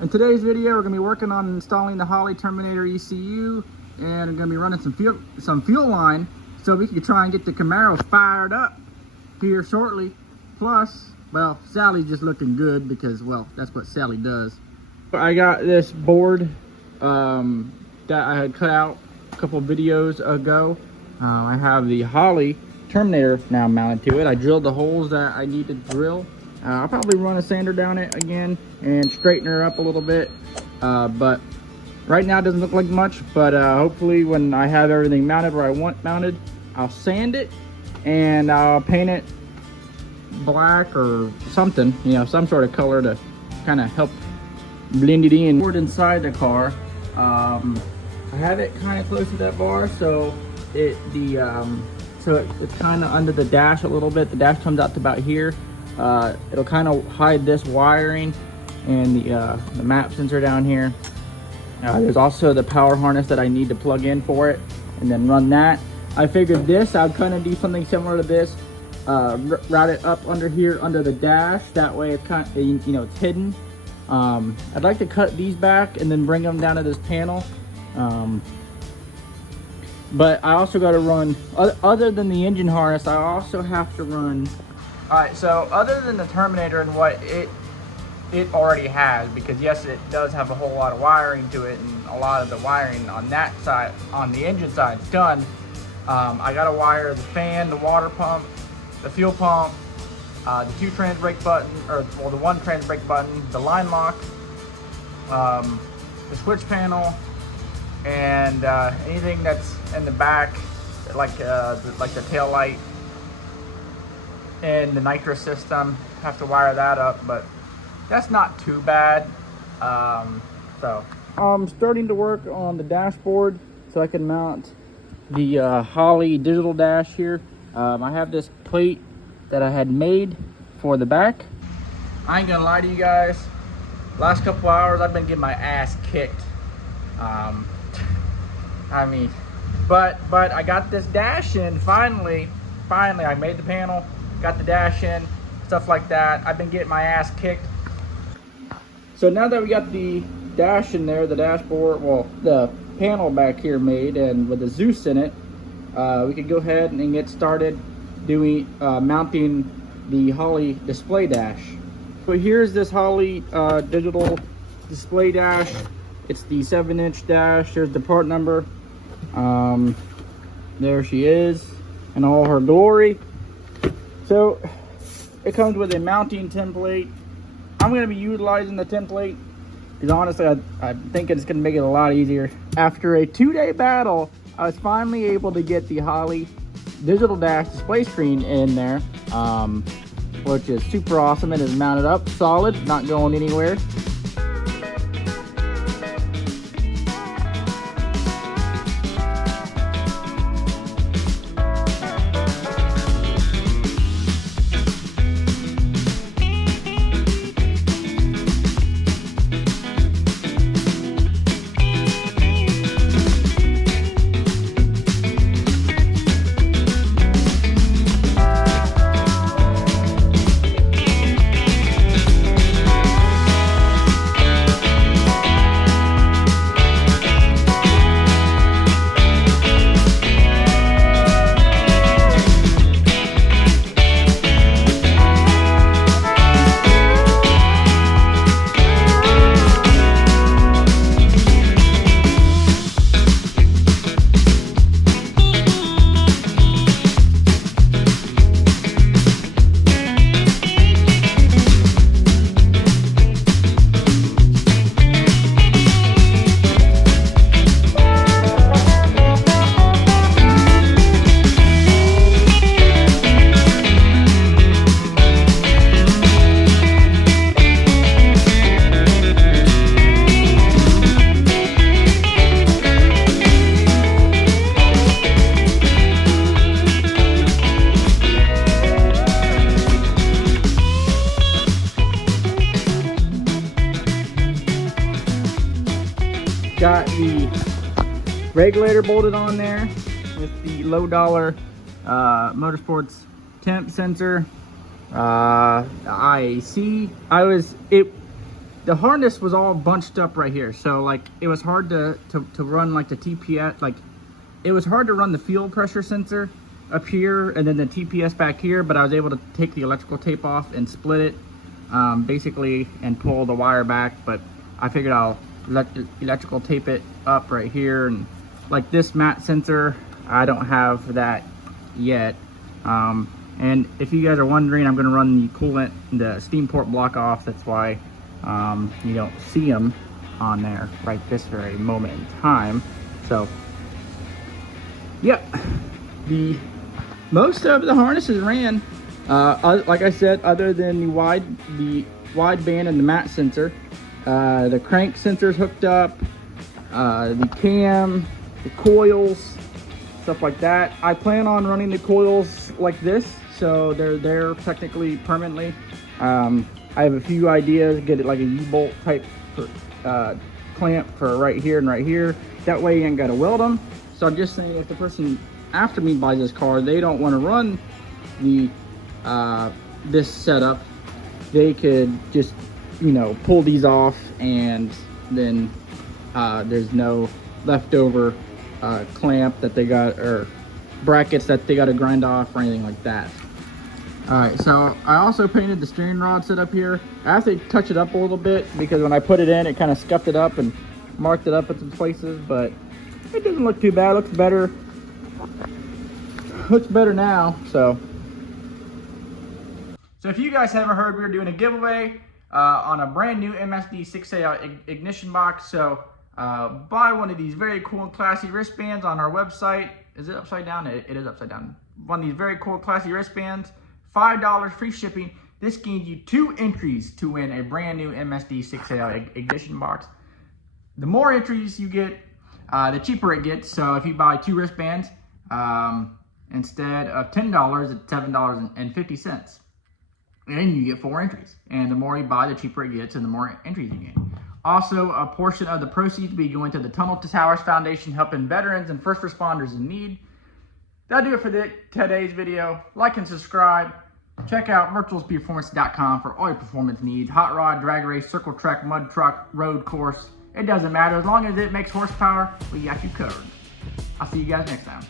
In today's video, we're going to be working on installing the Holley Terminator ECU, and we're going to be running some fuel line so we can try and get the Camaro fired up here shortly. Plus, well, Sally's just looking good because, well, that's what Sally does. I got this board that I had cut out a couple videos ago. I have the Holley Terminator now mounted to it. I drilled the holes that I need to drill. I'll probably run a sander down it again and straighten her up a little bit. But right now it doesn't look like much, but hopefully when I have everything mounted where I want mounted, I'll sand it and I'll paint it black or something, you know, some sort of color to kind of help blend it in. Inside the car, I have it kind of close to that bar, so it's kind of under the dash a little bit. The dash comes out to about here. It'll kind of hide this wiring and the map sensor down here. There's also the power harness that I need to plug in for it and then run that. I figured I'd kind of do something similar to this, route it up under here under the dash. That way it's kind of, you know, it's hidden. I'd like to cut these back and then bring them down to this panel. But I also got to run, other than the engine harness, I also have to run. All right, so other than the Terminator and what it already has, because yes, it does have a whole lot of wiring to it, and a lot of the wiring on that side, on the engine side, is done. I got to wire the fan, the water pump, the fuel pump, the two trans brake button, or well, the one trans brake button, the line lock, the switch panel, and anything that's in the back, like the tail light and the nitro system. Have to wire that up, but that's not too bad. So I'm starting to work on the dashboard so I can mount the Holley digital dash here. I have this plate that I had made for the back. I ain't gonna lie to you guys, last couple hours I've been getting my ass kicked. I mean, but I got this dash in finally. I made the panel, got the dash in, stuff like that. I've been getting my ass kicked. So now that we got the dash in there, the dashboard, well, the panel back here made, and with the Zeus in it, we could go ahead and get started doing mounting the Holley display dash. So here's this Holley digital display dash. It's the 7-inch dash. There's the part number. There she is in all her glory. So it comes with a mounting template. I'm going to be utilizing the template because honestly I'm thinking it's going to make it a lot easier. After a 2-day battle, I was finally able to get the Holley digital dash display screen in there, which is super awesome. It is mounted up solid, not going anywhere. Got the regulator bolted on there with the low dollar Motorsports temp sensor, IAC. the harness was all bunched up right here, so like it was hard to run like the TPS, like it was hard to run the fuel pressure sensor up here and then the TPS back here, but I was able to take the electrical tape off and split it basically and pull the wire back. But I figured I'll electrical tape it up right here. And like this mat sensor, I don't have that yet. And if you guys are wondering, I'm going to run the coolant, the steam port block off. That's why you don't see them on there right this very moment in time. So yep, most of the harnesses ran, like I said, other than the wide band and the mat sensor. The crank sensors hooked up, the cam, the coils, stuff like that. I plan on running the coils like this, so they're there technically permanently. I have a few ideas, get it like a U-bolt type clamp for right here and right here. That way you ain't gotta weld them. So I'm just saying, if the person after me buys this car, they don't want to run the this setup, they could just, you know, pull these off, and then there's no leftover clamp that they got, or brackets that they got to grind off or anything like that. All right, so I also painted the steering rod set up here. I have to touch it up a little bit because when I put it in, it kind of scuffed it up and marked it up at some places, but it doesn't look too bad. It looks better. Looks better now. So if you guys haven't heard, we're doing a giveaway on a brand new MSD 6A ignition box. So buy one of these very cool and classy wristbands on our website. Is it upside down? It is upside down. One of these very cool, classy wristbands. $5 free shipping. This gives you 2 entries to win a brand new MSD 6A ignition box. The more entries you get, the cheaper it gets. So if you buy 2 wristbands, instead of $10, it's $7.50. And you get 4 entries. And the more you buy, the cheaper it gets and the more entries you get. Also, a portion of the proceeds will be going to the Tunnel to Towers Foundation, helping veterans and first responders in need. That'll do it for today's video. Like and subscribe. Check out virtualspeedperformance.com for all your performance needs. Hot rod, drag race, circle track, mud truck, road course. It doesn't matter. As long as it makes horsepower, we got you covered. I'll see you guys next time.